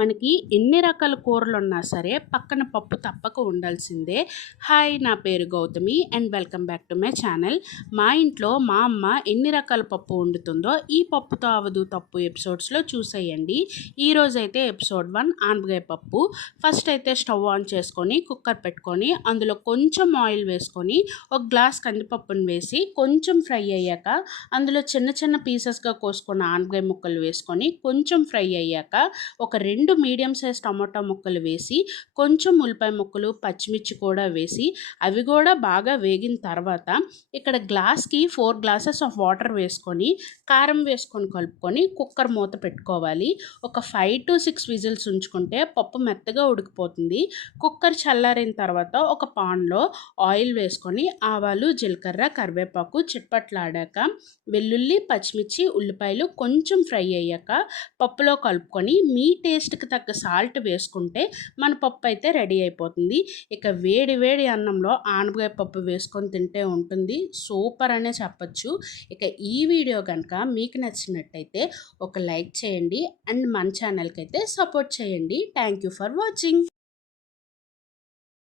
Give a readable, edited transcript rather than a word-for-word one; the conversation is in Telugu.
మనకి ఎన్ని రకాల కూరలు ఉన్నా సరే పక్కన పప్పు తప్పక ఉండాల్సిందే. హాయ్, నా పేరు Gautami and welcome back to my channel. మా ఇంట్లో మా అమ్మ ఎన్ని రకాల పప్పు వండుతుందో ఈ పప్పుతో అవదు తప్పు ఎపిసోడ్స్లో చూసేయండి. ఈరోజైతే ఎపిసోడ్ 1 ఆనపకాయ పప్పు. ఫస్ట్ అయితే స్టవ్ ఆన్ చేసుకొని కుక్కర్ పెట్టుకొని అందులో కొంచెం ఆయిల్ వేసుకొని ఒక గ్లాస్ కందిపప్పును వేసి కొంచెం ఫ్రై అయ్యాక అందులో చిన్న చిన్న పీసెస్గా కోసుకున్న ఆనపకాయ ముక్కలు వేసుకొని కొంచెం ఫ్రై అయ్యాక ఒక 2 మీడియం సైజ్ టమాటా ముక్కలు వేసి కొంచెం ఉల్లిపాయ ముక్కలు పచ్చిమిర్చి కూడా వేసి అవి కూడా బాగా వేగిన తర్వాత ఇక్కడ గ్లాస్కి 4 గ్లాసెస్ ఆఫ్ వాటర్ వేసుకొని కారం వేసుకొని కలుపుకొని కుక్కర్ మూత పెట్టుకోవాలి. ఒక 5 to 6 విజిల్స్ ఉంచుకుంటే పప్పు మెత్తగా ఉడికిపోతుంది. కుక్కర్ చల్లారిన తర్వాత ఒక పాన్లో ఆయిల్ వేసుకొని ఆవాలు, జీలకర్ర, కరివేపాకు చిట్పట్లాడాక వెల్లుల్లి, పచ్చిమిర్చి, ఉల్లిపాయలు కొంచెం ఫ్రై అయ్యాక పప్పులో కలుపుకొని మీ టేస్ట్కి తగ్గ సాల్ట్ వేసుకుంటే మన పప్పు అయితే రెడీ అయిపోతుంది. ఇక వేడి వేడి అన్నంలో ఆనపకాయ పప్పు వేసుకొని తింటే ఉంటుంది సూపర్ అనే చెప్పచ్చు. ఇక ఈ వీడియో కనుక మీకు నచ్చినట్టయితే ఒక లైక్ చేయండి అండ్ మన ఛానల్కి అయితే సపోర్ట్ చేయండి. Thank you for watching.